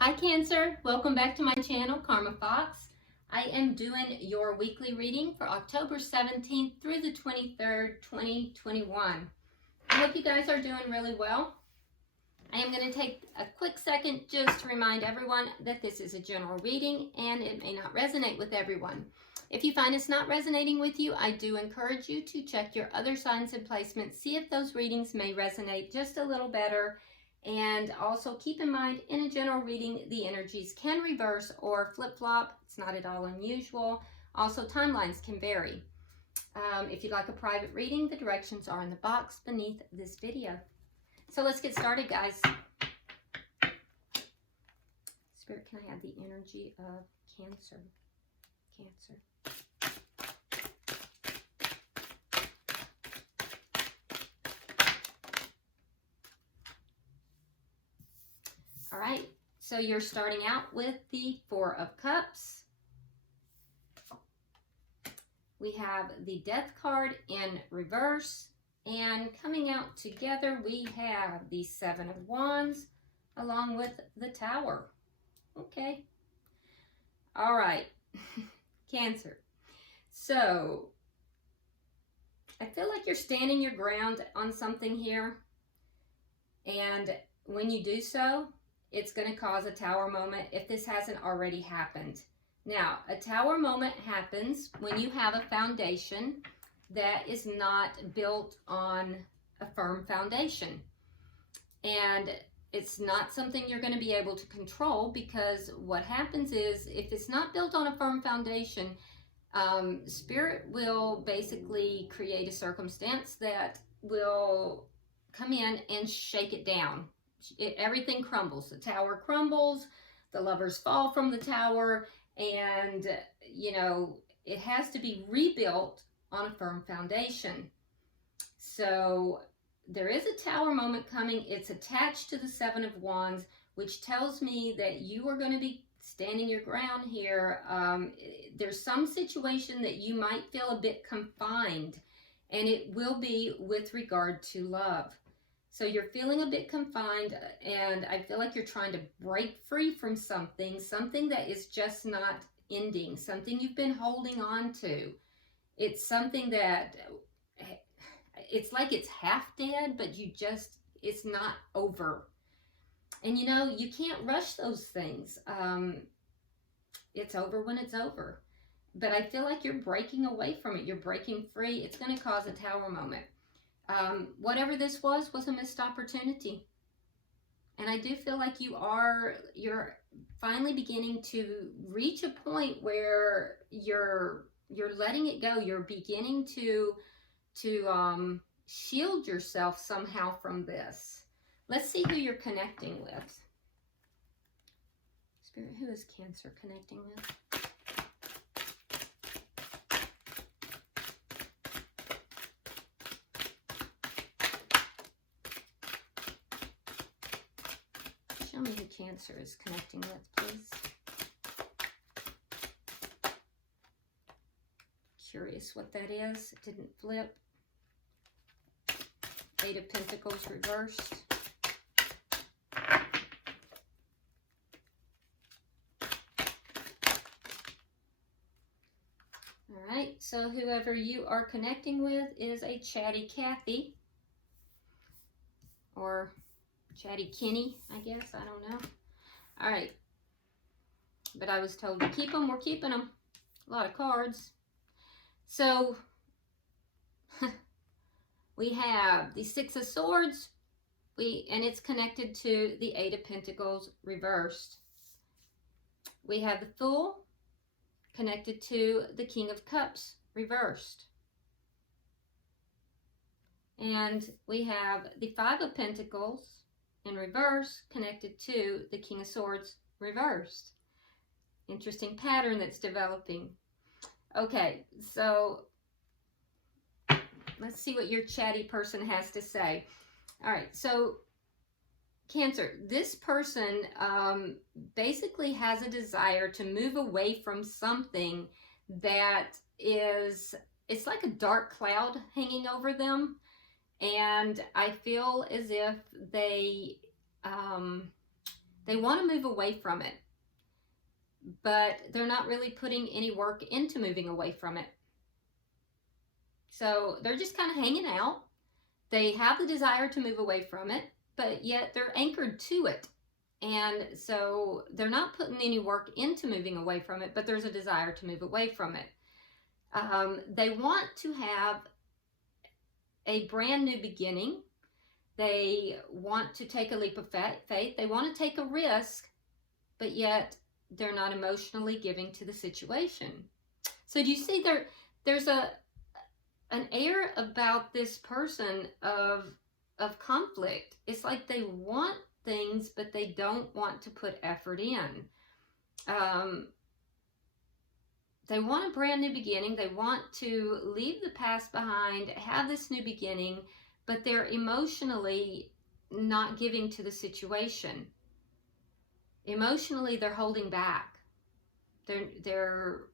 Hi Cancer, welcome back to my channel, Karma Fox. I am doing your weekly reading for October 17th through the 23rd, 2021. I hope you guys are doing really well. I am going to take a quick second just to remind everyone that this is a general reading and it may not resonate with everyone. If you find it's not resonating with you, I do encourage you to check your other signs and placements, see if those readings may resonate just a little better. And also keep in mind, in a general reading, the energies can reverse or flip-flop. It's not at all unusual. Also, timelines can vary. If you'd like a private reading, the directions are in the box beneath this video. So let's get started, guys. Spirit, can I have the energy of Cancer? Cancer. All right, so you're starting out with the Four of Cups. We have the Death card in reverse, and coming out together, we have the Seven of Wands along with the Tower. Okay. All right, Cancer. So I feel like you're standing your ground on something here, and when you do so, it's going to cause a tower moment if this hasn't already happened. Now, a tower moment happens when you have a foundation that is not built on a firm foundation. And it's not something you're going to be able to control, because what happens is, if it's not built on a firm foundation, Spirit will basically create a circumstance that will come in and shake it down. Everything crumbles. The tower crumbles, the lovers fall from the tower, and you know, it has to be rebuilt on a firm foundation. So there is a tower moment coming. It's attached to the Seven of Wands, which tells me that you are going to be standing your ground here. There's some situation that you might feel a bit confined, and it will be with regard to love. So you're feeling a bit confined, and I feel like you're trying to break free from something that is just not ending, something you've been holding on to. It's something that, it's like it's half dead, but it's not over. And you know, you can't rush those things. It's over when it's over. But I feel like you're breaking away from it. You're breaking free. It's going to cause a tower moment. Whatever this was a missed opportunity. And I do feel like you're finally beginning to reach a point where you're letting it go. You're beginning to shield yourself somehow from this. Let's see who you're connecting with. Spirit, who is Cancer connecting with? Show me who Cancer is connecting with, please. Curious what that is. It didn't flip. Eight of Pentacles reversed. All right, so whoever you are connecting with is a chatty Cathy, or Chatty Kenny, I guess. I don't know. All right. But I was told to keep them. We're keeping them. A lot of cards. So, we have the Six of Swords. And it's connected to the Eight of Pentacles reversed. We have the Fool connected to the King of Cups reversed. And we have the Five of Pentacles in reverse connected to the King of Swords reversed. Interesting pattern that's developing. Okay, so let's see what your chatty person has to say. All right, so Cancer, this person basically has a desire to move away from something that is, it's like a dark cloud hanging over them. And I feel as if they They want to move away from it, but they're not really putting any work into moving away from it. So they're just kind of hanging out. They have the desire to move away from it, but yet they're anchored to it. And so they're not putting any work into moving away from it, but there's a desire to move away from it. They want to have a brand new beginning. They want to take a leap of faith. They want to take a risk, but yet they're not emotionally giving to the situation. So do you see there's an air about this person of conflict. It's like they want things, but they don't want to put effort in. They want a brand new beginning. They want to leave the past behind, have this new beginning, but they're emotionally not giving to the situation. Emotionally, they're holding back. They're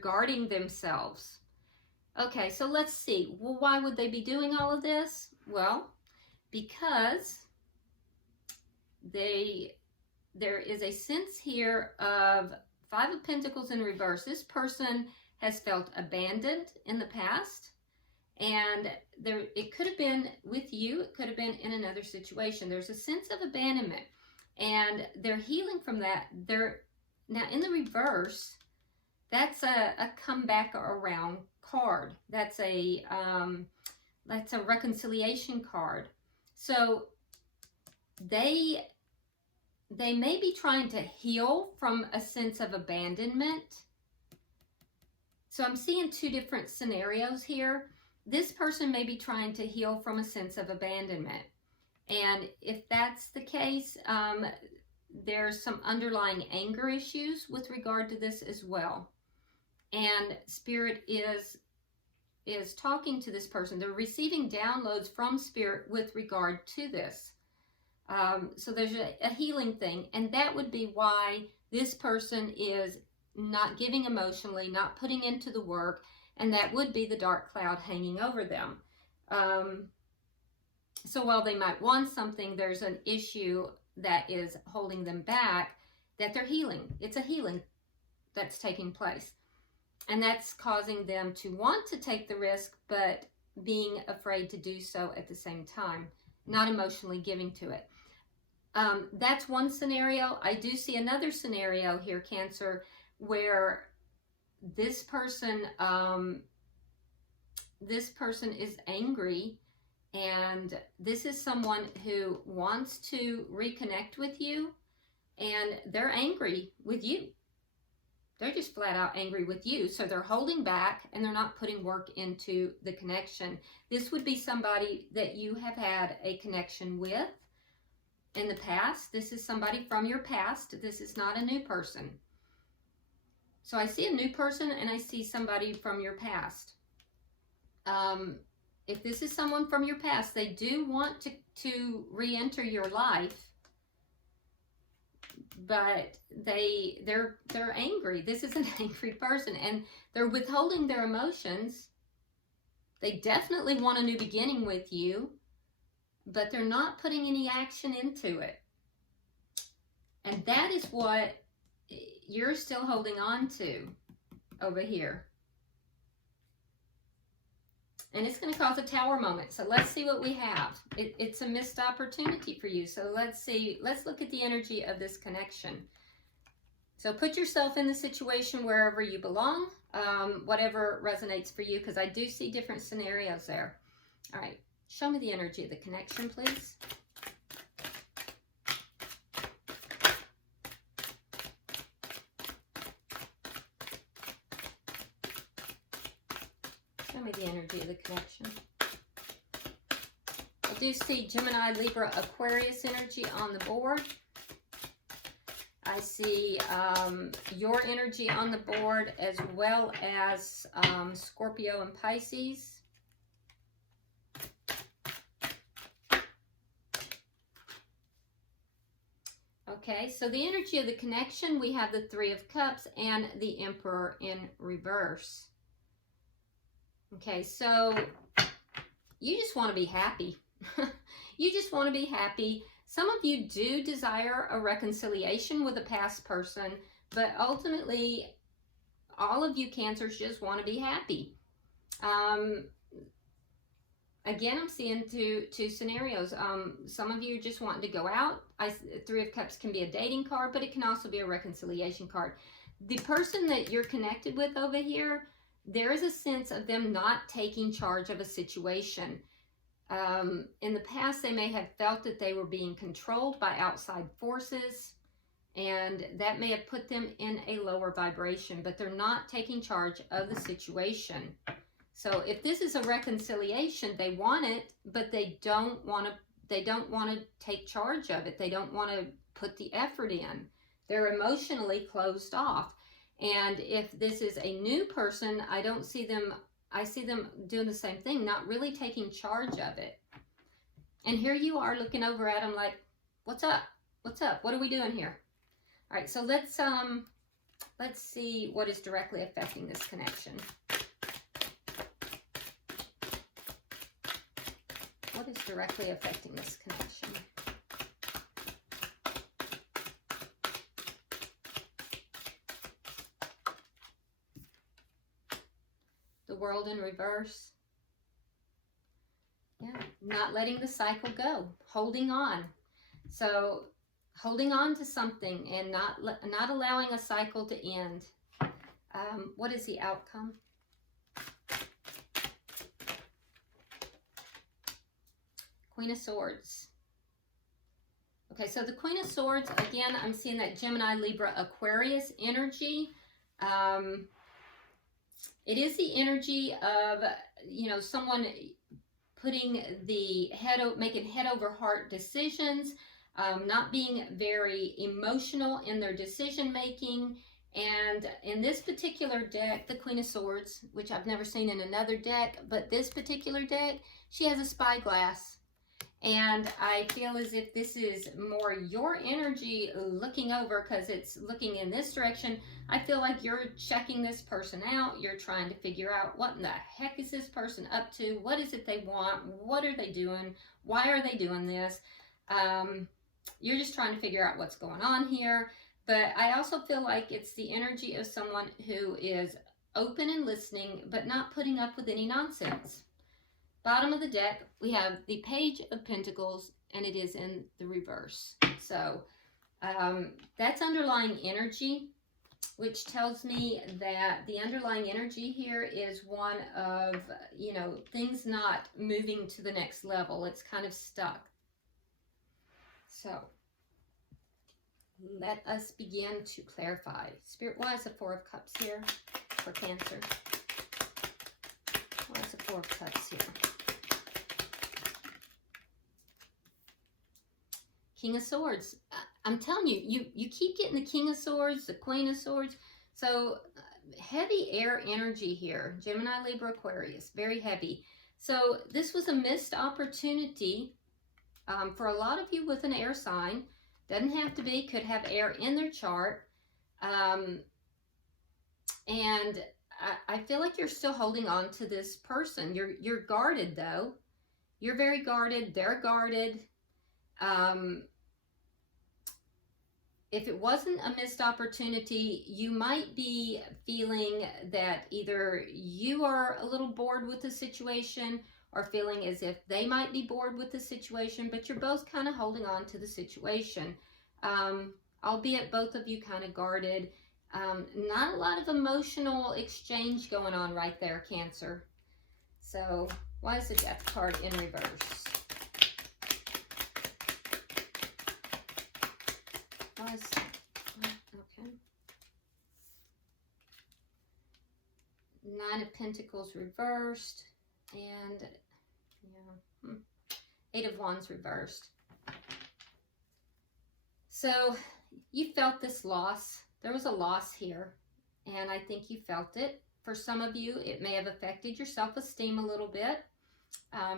guarding themselves. Okay, so let's see. Well, why would they be doing all of this? Well, because there is a sense here of Five of Pentacles in reverse. This person has felt abandoned in the past, and it could have been with you, it could have been in another situation. There's a sense of abandonment, and they're healing from that. Now in the reverse, that's a comeback around card. That's a reconciliation card. So they may be trying to heal from a sense of abandonment. So I'm seeing two different scenarios here. This person may be trying to heal from a sense of abandonment. And if that's the case, there's some underlying anger issues with regard to this as well. And Spirit is talking to this person. They're receiving downloads from Spirit with regard to this. So there's a healing thing, and that would be why this person is not giving emotionally, not putting into the work, and that would be the dark cloud hanging over them. So while they might want something, there's an issue that is holding them back that they're healing. It's a healing that's taking place, and that's causing them to want to take the risk, but being afraid to do so at the same time, not emotionally giving to it. That's one scenario. I do see another scenario here, Cancer, where this person is angry, and this is someone who wants to reconnect with you, and they're angry with you. They're just flat out angry with you. So they're holding back, and they're not putting work into the connection. This would be somebody that you have had a connection with in the past. This is somebody from your past. This is not a new person. So I see a new person, and I see somebody from your past. If this is someone from your past, they do want to re-enter your life, but they're angry. This is an angry person, and they're withholding their emotions. They definitely want a new beginning with you, but they're not putting any action into it. And that is what you're still holding on to over here. And it's going to cause a tower moment. So let's see what we have. It's a missed opportunity for you. So let's see. Let's look at the energy of this connection. So put yourself in the situation wherever you belong, whatever resonates for you, because I do see different scenarios there. All right. Show me the energy of the connection, please. Show me the energy of the connection. I do see Gemini, Libra, Aquarius energy on the board. I see your energy on the board, as well as Scorpio and Pisces. Okay, so the energy of the connection, we have the Three of Cups and the Emperor in reverse. Okay, so you just want to be happy. You just want to be happy. Some of you do desire a reconciliation with a past person, but ultimately, all of you Cancers just want to be happy. Again, I'm seeing two scenarios. Some of you are just wanting to go out. Three of Cups can be a dating card, but it can also be a reconciliation card. The person that you're connected with over here, there is a sense of them not taking charge of a situation. In the past, they may have felt that they were being controlled by outside forces, and that may have put them in a lower vibration, but they're not taking charge of the situation. So if this is a reconciliation, they want it, but they don't want to take charge of it. They don't want to put the effort in. They're emotionally closed off. And if this is a new person, I see them doing the same thing, not really taking charge of it. And here you are looking over at them like, what's up? What's up? What are we doing here? All right, so let's see what is directly affecting this connection. What is directly affecting this connection? The World in reverse. Yeah, not letting the cycle go, holding on. So holding on to something and not allowing a cycle to end. What is the outcome? Queen of Swords. Okay, so the Queen of Swords, again, I'm seeing that Gemini, Libra, Aquarius energy. It is the energy of, someone putting making head over heart decisions, not being very emotional in their decision making. And in this particular deck, the Queen of Swords, which I've never seen in another deck, but this particular deck, she has a spyglass. And I feel as if this is more your energy looking over, because it's looking in this direction. I feel like you're checking this person out. You're trying to figure out, what in the heck is this person up to? What is it they want? What are they doing? Why are they doing this? You're just trying to figure out what's going on here. But I also feel like it's the energy of someone who is open and listening, but not putting up with any nonsense. Bottom of the deck, we have the Page of Pentacles, and it is in the reverse. So that's underlying energy, which tells me that the underlying energy here is one of, things not moving to the next level. It's kind of stuck. So let us begin to clarify. Spirit, why is the Four of Cups here for Cancer? Why is the Four of Cups here? King of Swords. I'm telling you, you keep getting the King of Swords, the Queen of Swords. So heavy air energy here. Gemini, Libra, Aquarius. Very heavy. So this was a missed opportunity for a lot of you with an air sign. Doesn't have to be. Could have air in their chart. And I feel like you're still holding on to this person. You're guarded, though. You're very guarded. They're guarded. If it wasn't a missed opportunity, you might be feeling that either you are a little bored with the situation, or feeling as if they might be bored with the situation, but you're both kind of holding on to the situation. Albeit both of you kind of guarded. Not a lot of emotional exchange going on right there, Cancer. So why is the Death card in reverse? Okay. Nine of Pentacles reversed, and Eight of Wands reversed. So you felt this loss. There was a loss here, and I think you felt it. For some of you, it may have affected your self-esteem a little bit.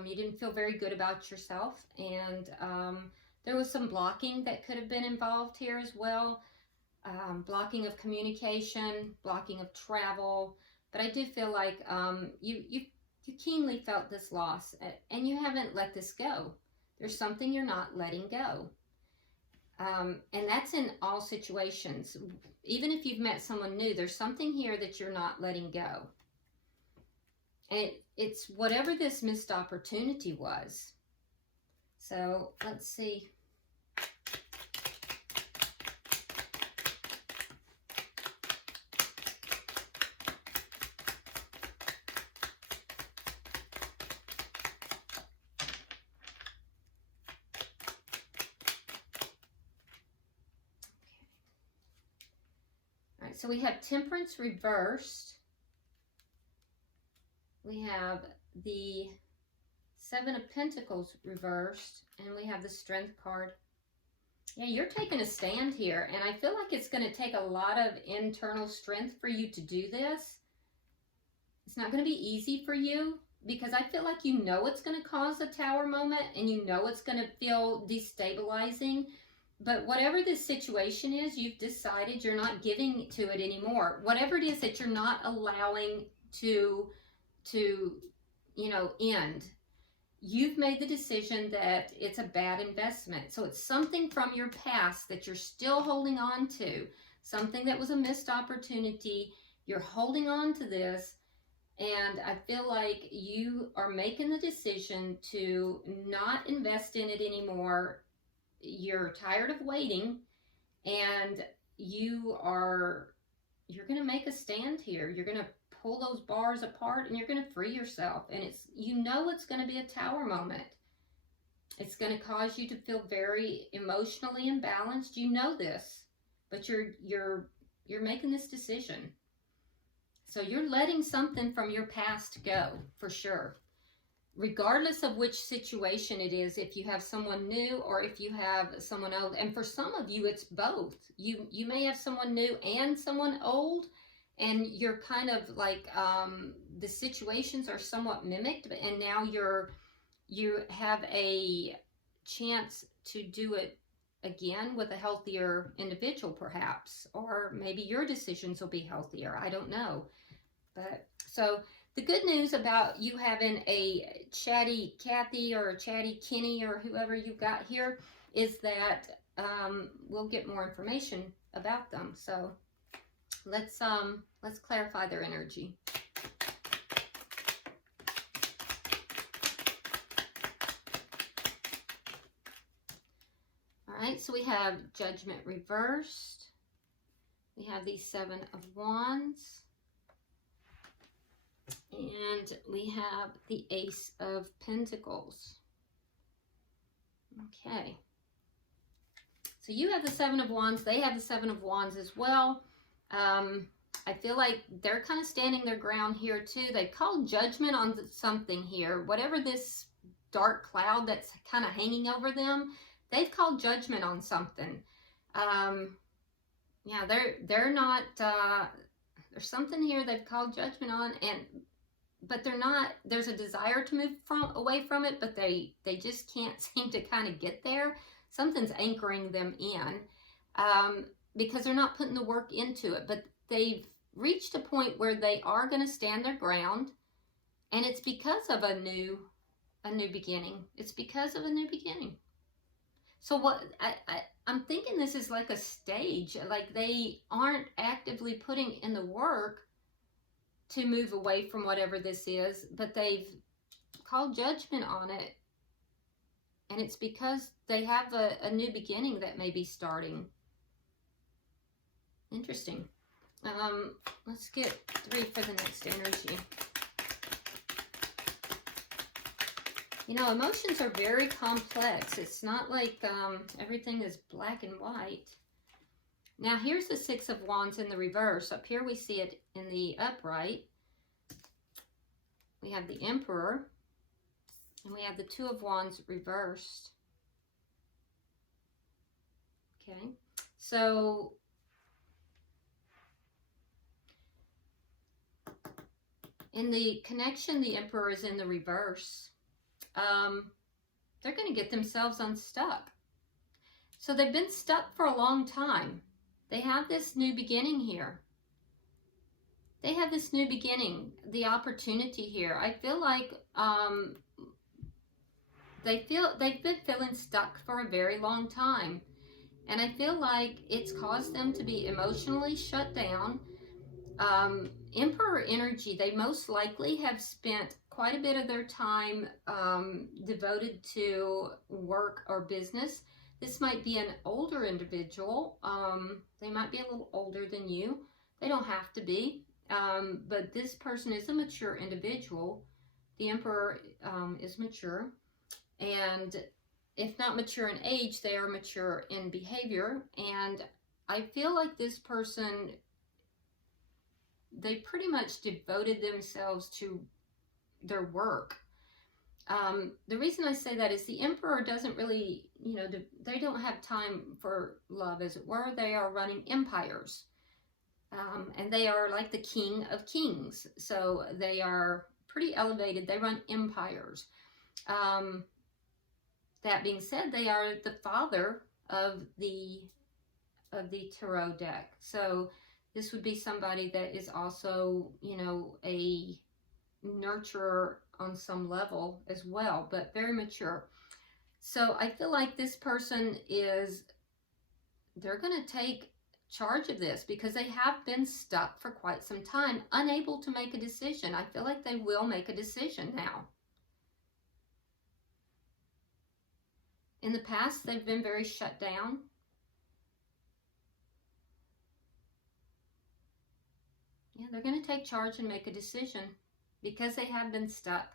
You didn't feel very good about yourself, and there was some blocking that could have been involved here as well. Blocking of communication, blocking of travel. But I do feel like you keenly felt this loss, and you haven't let this go. There's something you're not letting go. And that's in all situations. Even if you've met someone new, there's something here that you're not letting go. And it's whatever this missed opportunity was. So let's see. So we have Temperance reversed. We have the Seven of Pentacles reversed. And we have the Strength card. Yeah, you're taking a stand here. And I feel like it's going to take a lot of internal strength for you to do this. It's not going to be easy for you, because I feel like you know it's going to cause a Tower moment. And you know it's going to feel destabilizing. But whatever this situation is, you've decided you're not giving to it anymore. Whatever it is that you're not allowing to you know, end. You've made the decision that it's a bad investment. So it's something from your past that you're still holding on to. Something that was a missed opportunity. You're holding on to this. And I feel like you are making the decision to not invest in it anymore. You're tired of waiting, and you're going to make a stand here. You're going to pull those bars apart, and you're going to free yourself. And it's going to be a Tower moment. It's going to cause you to feel very emotionally imbalanced. You know this, but you're making this decision. So you're letting something from your past go, for sure. Regardless of which situation it is, if you have someone new or if you have someone old. And for some of you, it's both. You may have someone new and someone old, and you're kind of like, the situations are somewhat mimicked, and now you have a chance to do it again with a healthier individual, perhaps. Or maybe your decisions will be healthier. I don't know. But so the good news about you having a chatty Kathy or a chatty Kenny or whoever you got here is that we'll get more information about them. So let's clarify their energy. All right, so we have Judgment reversed. We have the Seven of Wands. And we have the Ace of Pentacles. Okay. So you have the Seven of Wands. They have the Seven of Wands as well. I feel like they're kind of standing their ground here too. They called judgment on something here. Whatever this dark cloud that's kind of hanging over them, they've called judgment on something. Yeah, they're not, there's something here they've called judgment on, but they're not, there's a desire to move away from it, but they just can't seem to kind of get there. Something's anchoring them in, because they're not putting the work into it, but they've reached a point where they are going to stand their ground, and it's because of a new beginning. It's because of a new beginning. So what I'm thinking, this is like a stage, like they aren't actively putting in the work to move away from whatever this is, but they've called judgment on it. And it's because they have a new beginning that may be starting. Interesting. Let's get 3 for the next energy. You know, emotions are very complex. It's not like everything is black and white. Now, here's the Six of Wands in the reverse. Up here we see it in the upright. We have the Emperor. And we have the Two of Wands reversed. Okay. So, in the connection, the Emperor is in the reverse. They're going to get themselves unstuck. So they've been stuck for a long time. They have this new beginning here. They have this new beginning, the opportunity here. I feel like they've been feeling stuck for a very long time. And I feel like it's caused them to be emotionally shut down. Emperor energy, they most likely have spent quite a bit of their time devoted to work or business. This might be an older individual. They might be a little older than you. They don't have to be. But this person is a mature individual. The Emperor is mature. And if not mature in age, they are mature in behavior. And I feel like this person, they pretty much devoted themselves to their work. The reason I say that is the Emperor doesn't really, you know, they don't have time for love, as it were. They are running empires. And they are like the king of kings. So they are pretty elevated. They run empires. That being said, they are the father of the tarot deck. So this would be somebody that is also, you know, a nurturer on some level as well, but very mature. So I feel like this person is, they're going to take charge of this because they have been stuck for quite some time, unable to make a decision. I feel like they will make a decision now. In the past, they've been very shut down. Yeah, they're going to take charge and make a decision because they have been stuck.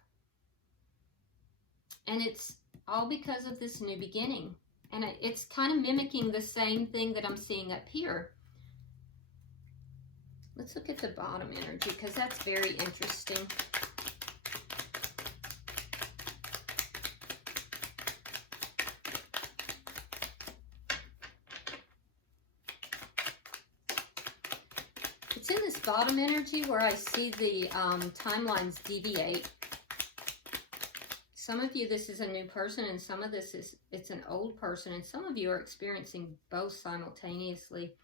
And it's all because of this new beginning. And it's kind of mimicking the same thing that I'm seeing up here. Let's look at the bottom energy because that's very interesting. It's in this bottom energy where I see the timelines deviate. Some of you, this is a new person, and some of this is, it's an old person, and some of you are experiencing both simultaneously.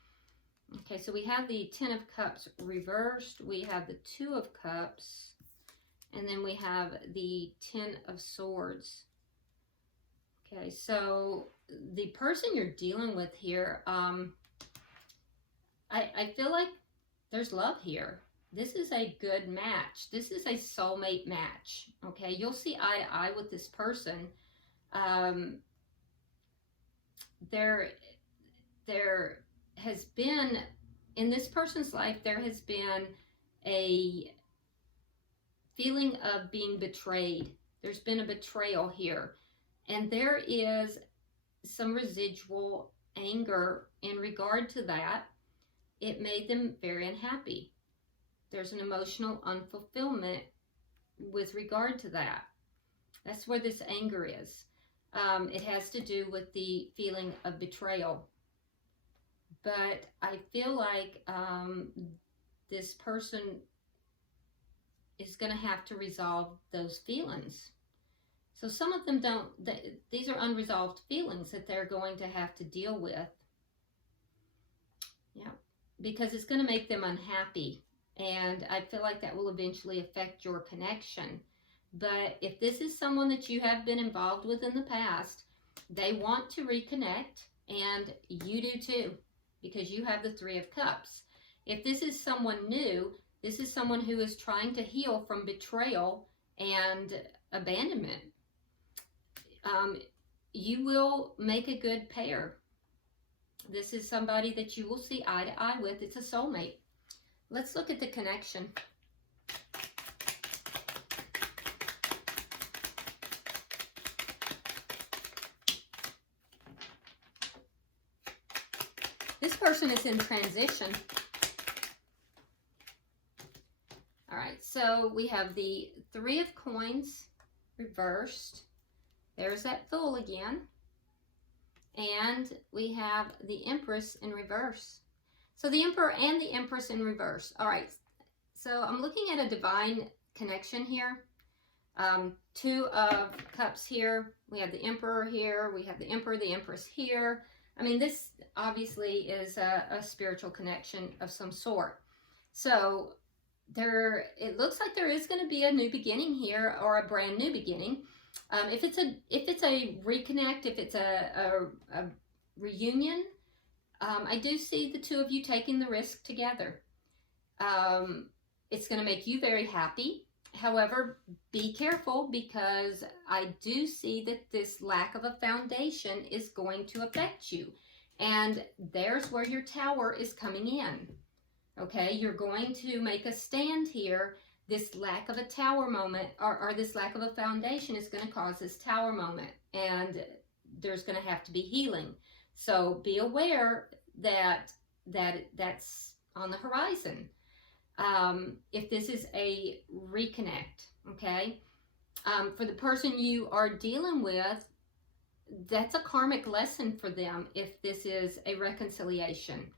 Okay, so we have the Ten of Cups reversed, we have the Two of Cups, and then we have the Ten of Swords. Okay, so the person you're dealing with here, I feel like there's love here. This is a good match. This is a soulmate match. Okay, you'll see eye to eye with this person. There has been, in this person's life, there has been a feeling of being betrayed. There's been a betrayal here. And there is some residual anger in regard to that. It made them very unhappy. There's an emotional unfulfillment with regard to that. That's where this anger is. It has to do with the feeling of betrayal. But I feel like this person is going to have to resolve those feelings. So some of them don't, these are unresolved feelings that they're going to have to deal with. Yeah, because it's going to make them unhappy. And I feel like that will eventually affect your connection. But if this is someone that you have been involved with in the past, they want to reconnect, and you do too, because you have the Three of Cups. If this is someone new, this is someone who is trying to heal from betrayal and abandonment. You will make a good pair. This is somebody that you will see eye to eye with. It's a soulmate. Let's look at the connection. This person is in transition. All right, so we have the Three of Coins reversed. There's that Fool again. And we have the Empress in reverse. So the Emperor and the Empress in reverse. All right, so I'm looking at a divine connection here. Two of Cups here. We have the Emperor here. We have the Emperor, the Empress here. I mean, this obviously is a spiritual connection of some sort. So it looks like there is going to be a new beginning here, or a brand new beginning. If it's a reconnect, if it's a reunion, I do see the two of you taking the risk together. It's going to make you very happy. However, be careful, because I do see that this lack of a foundation is going to affect you. And there's where your Tower is coming in. Okay, you're going to make a stand here. This lack of a Tower moment, or this lack of a foundation, is going to cause this Tower moment. And there's going to have to be healing. So be aware that that's on the horizon. If this is a reconnect, okay? For the person you are dealing with, that's a karmic lesson for them if this is a reconciliation,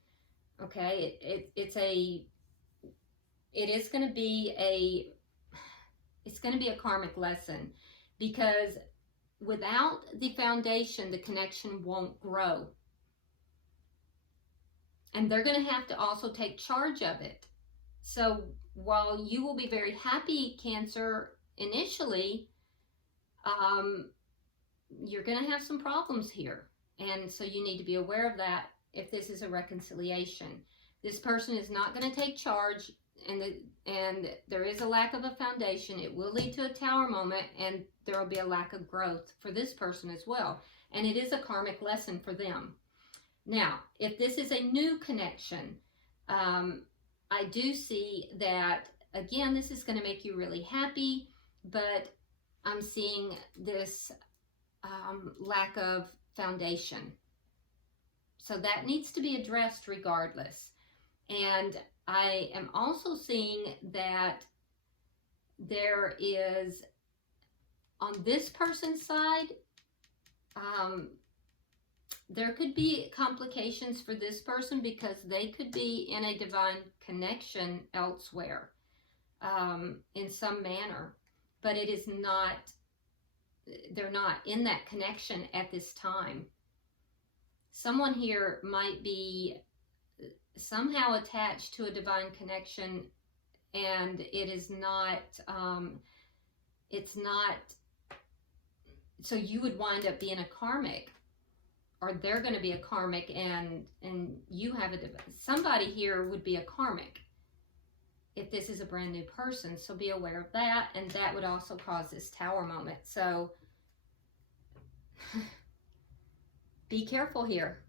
okay? It is going to be a karmic lesson, because without the foundation, the connection won't grow. And they're going to have to also take charge of it. So while you will be very happy, Cancer, initially, you're going to have some problems here. And so you need to be aware of that if this is a reconciliation. This person is not going to take charge, and there is a lack of a foundation. It will lead to a Tower moment, and there will be a lack of growth for this person as well. And it is a karmic lesson for them. Now, if this is a new connection, I do see that, again, this is going to make you really happy, but I'm seeing this lack of foundation. So that needs to be addressed regardless. And I am also seeing that there is, on this person's side, there could be complications for this person, because they could be in a divine connection elsewhere, in some manner, but it is not, they're not in that connection at this time. Someone here might be somehow attached to a divine connection, and it is not, it's not, so you would wind up being a karmic, or they're going to be a karmic, and you have somebody here would be a karmic if this is a brand new person. So be aware of that, and that would also cause this Tower moment. So be careful here.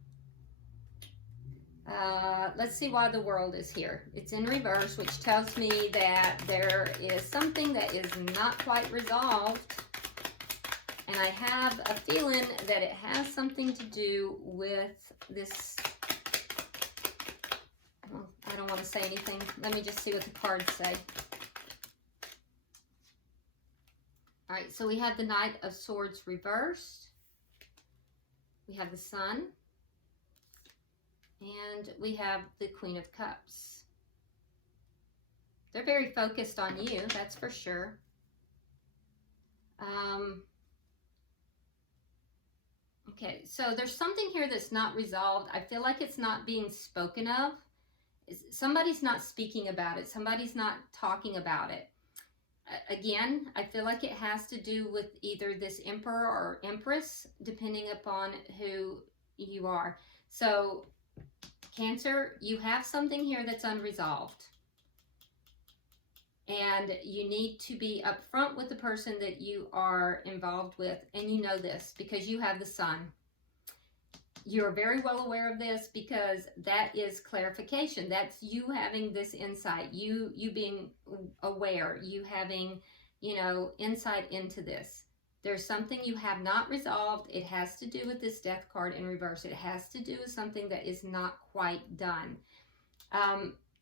Let's see why the World is here. It's in reverse, which tells me that there is something that is not quite resolved. And I have a feeling that it has something to do with this. Well, I don't want to say anything. Let me just see what the cards say. All right, so we have the Knight of Swords reversed. We have the Sun. And we have the Queen of Cups. They're very focused on you, that's for sure. Okay, so there's something here that's not resolved. I feel like it's not being spoken of. Somebody's not speaking about it. Somebody's not talking about it. Again, I feel like it has to do with either this Emperor or Empress, depending upon who you are. So, Cancer, you have something here that's unresolved. And you need to be upfront with the person that you are involved with. And you know this because you have the Sun. You're very well aware of this, because that is clarification. That's you having this insight. You being aware. You having, insight into this. There's something you have not resolved. It has to do with this Death card in reverse. It has to do with something that is not quite done.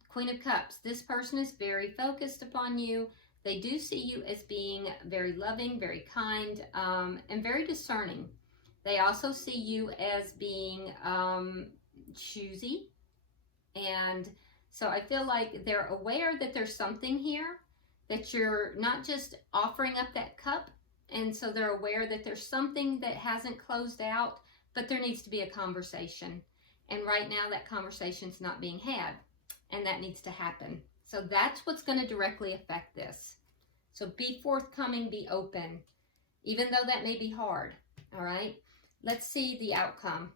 Queen of Cups, this person is very focused upon you. They do see you as being very loving, very kind, and very discerning. They also see you as being choosy. And so I feel like they're aware that there's something here, that you're not just offering up that cup. And so they're aware that there's something that hasn't closed out, but there needs to be a conversation. And right now that conversation's not being had. And that needs to happen. So that's what's going to directly affect this. So be forthcoming, be open, even though that may be hard. All right. Let's see the outcome.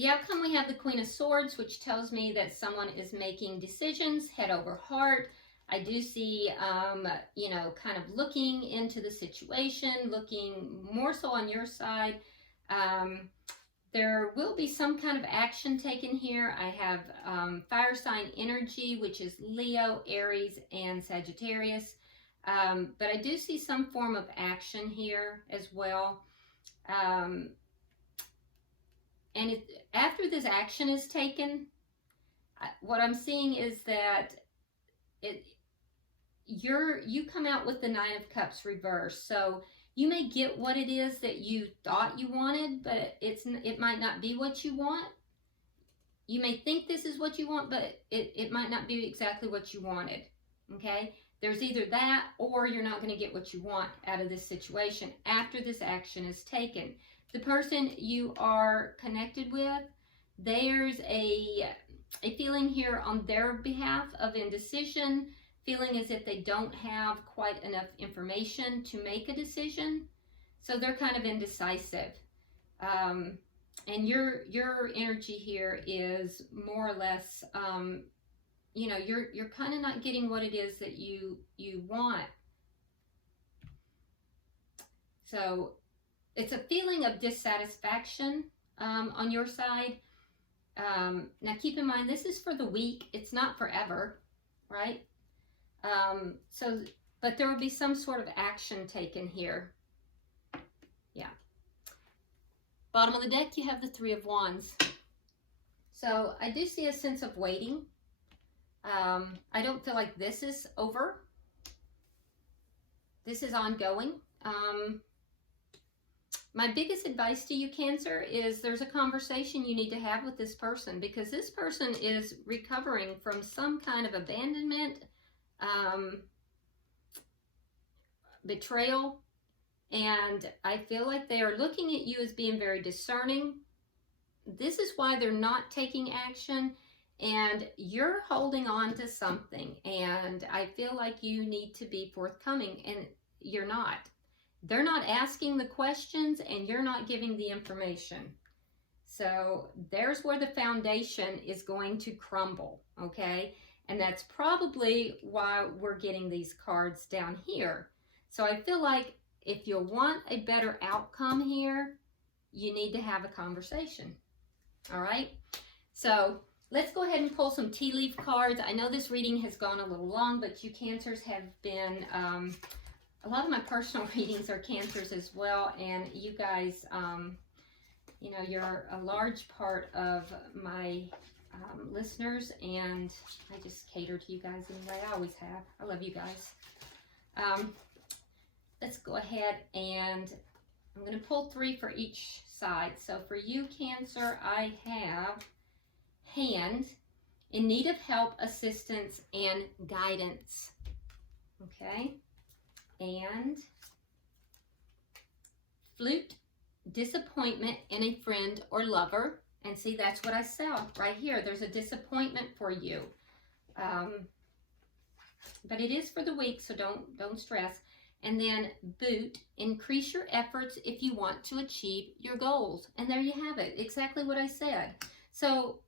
The outcome, we have the Queen of Swords, which tells me that someone is making decisions head over heart. I do see, you know, kind of looking into the situation, looking more so on your side. There will be some kind of action taken here. I have fire sign energy, which is Leo, Aries, and Sagittarius. But I do see some form of action here as well. And after this action is taken, what I'm seeing is that you come out with the Nine of Cups reversed. So you may get what it is that you thought you wanted, but it might not be what you want. You may think this is what you want, but it might not be exactly what you wanted. Okay? There's either that or you're not going to get what you want out of this situation after this action is taken. The person you are connected with, there's a feeling here on their behalf of indecision, feeling as if they don't have quite enough information to make a decision. So they're kind of indecisive. And your energy here is more or less, you know, you're kind of not getting what it is that you want. So it's a feeling of dissatisfaction on your side. Now keep in mind, this is for the week. It's not forever, right? But there will be some sort of action taken here. Yeah. Bottom of the deck, you have the Three of Wands. So I do see a sense of waiting. I don't feel like this is over. This is ongoing. My biggest advice to you, Cancer, is there's a conversation you need to have with this person, because this person is recovering from some kind of abandonment, betrayal, and I feel like they are looking at you as being very discerning. This is why they're not taking action, and you're holding on to something, and I feel like you need to be forthcoming, and you're not. They're not asking the questions, and you're not giving the information. So there's where the foundation is going to crumble, okay? And that's probably why we're getting these cards down here. So I feel like if you want a better outcome here, you need to have a conversation, all right? So let's go ahead and pull some tea leaf cards. I know this reading has gone a little long, but you Cancers have been... a lot of my personal readings are Cancers as well, and you guys, you know, you're a large part of my listeners, and I just cater to you guys anyway. I always have. I love you guys. Let's go ahead, and I'm going to pull 3 for each side. So for you, Cancer, I have Hand, in need of help, assistance, and guidance. Okay. And Flute, disappointment in a friend or lover. And see, that's what I saw right here. There's a disappointment for you. But it is for the week, so don't stress. And then Boot, increase your efforts if you want to achieve your goals. And there you have it. Exactly what I said. So,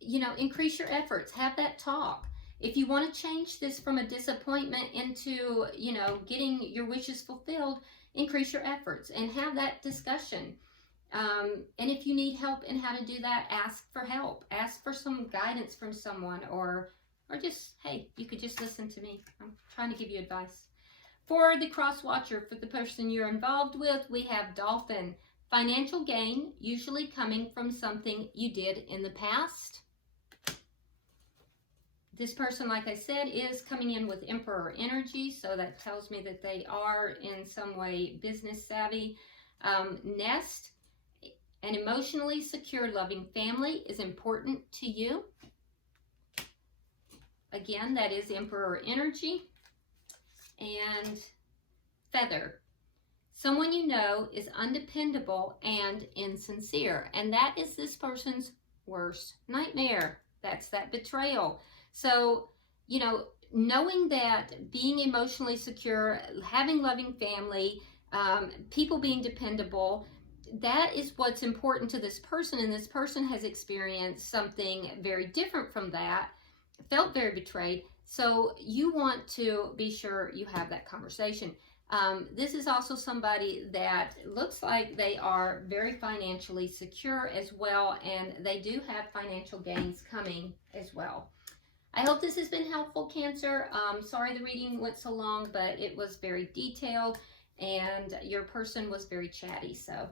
you know, increase your efforts. Have that talk. If you want to change this from a disappointment into, you know, getting your wishes fulfilled, increase your efforts and have that discussion. And if you need help in how to do that, ask for help. Ask for some guidance from someone, or just, hey, you could just listen to me. I'm trying to give you advice. For the cross watcher, for the person you're involved with, we have Dolphin. Financial gain, usually coming from something you did in the past. This person, like I said, is coming in with Emperor energy, so that tells me that they are in some way business savvy. Nest, an emotionally secure, loving family is important to you. Again, that is Emperor energy. And Feather, someone you know is undependable and insincere, and that is this person's worst nightmare. That's that betrayal. So, you know, knowing that being emotionally secure, having loving family, people being dependable, that is what's important to this person, and this person has experienced something very different from that, felt very betrayed. So you want to be sure you have that conversation. This is also somebody that looks like they are very financially secure as well, and they do have financial gains coming as well. I hope this has been helpful, Cancer. Sorry the reading went so long, but it was very detailed, and your person was very chatty. So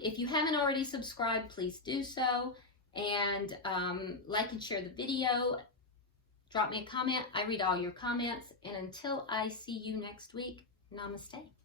if you haven't already subscribed, please do so, and like and share the video. Drop me a comment. I read all your comments, and until I see you next week, namaste.